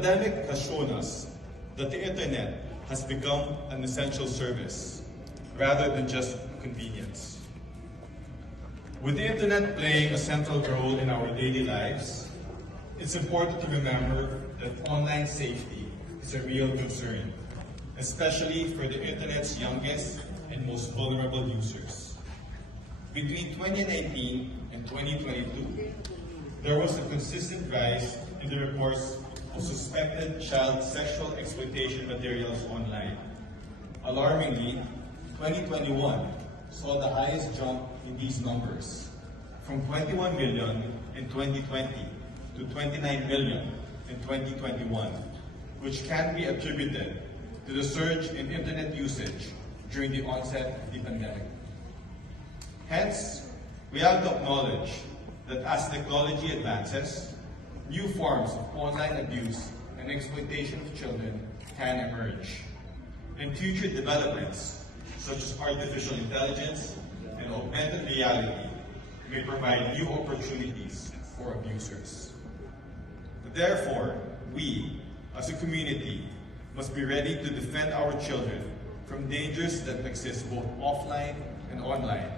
pandemic has shown us that the internet has become an essential service rather than just convenience. With the internet playing a central role in our daily lives, it's important to remember that online safety is a real concern, especially for the internet's youngest and most vulnerable users. Between 2019 and 2022, there was a consistent rise in the reports of suspected child sexual exploitation materials online. Alarmingly, 2021 saw the highest jump in these numbers, from 21 million in 2020 to 29 million in 2021, which can be attributed to the surge in internet usage during the onset of the pandemic. Hence, we have to acknowledge that as technology advances, new forms of online abuse and exploitation of children can emerge. And future developments, such as artificial intelligence and augmented reality, may provide new opportunities for abusers. Therefore, we, as a community, must be ready to defend our children from dangers that exist both offline and online.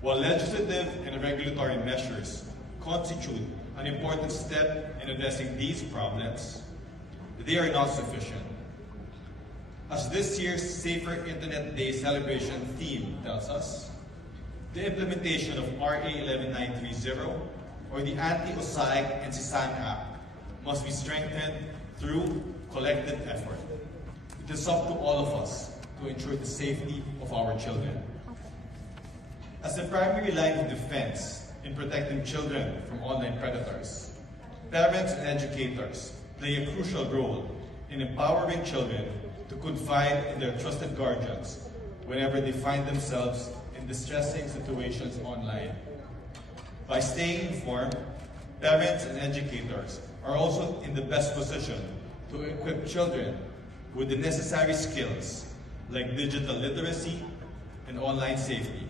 While legislative and regulatory measures constitute an important step in addressing these problems, they are not sufficient. As this year's Safer Internet Day celebration theme tells us, the implementation of RA 11930 or the Anti-OSAIC and CISAN Act must be strengthened through collective effort. It is up to all of us to ensure the safety of our children. As the primary line of defense in protecting children from online predators, parents and educators play a crucial role in empowering children to confide in their trusted guardians whenever they find themselves in distressing situations online. By staying informed, parents and educators are also in the best position to equip children with the necessary skills like digital literacy and online safety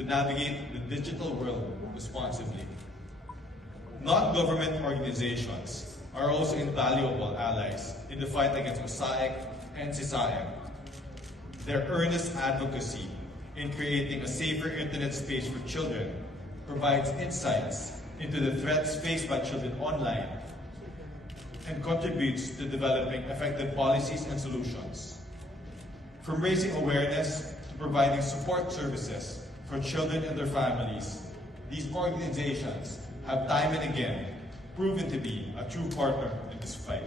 to navigate the digital world responsibly. Non-government organizations are also invaluable allies in the fight against OSAIC and CISAIM. Their earnest advocacy in creating a safer internet space for children provides insights into the threats faced by children online and contributes to developing effective policies and solutions. From raising awareness to providing support services for children and their families, these organizations have time and again proven to be a true partner in this fight.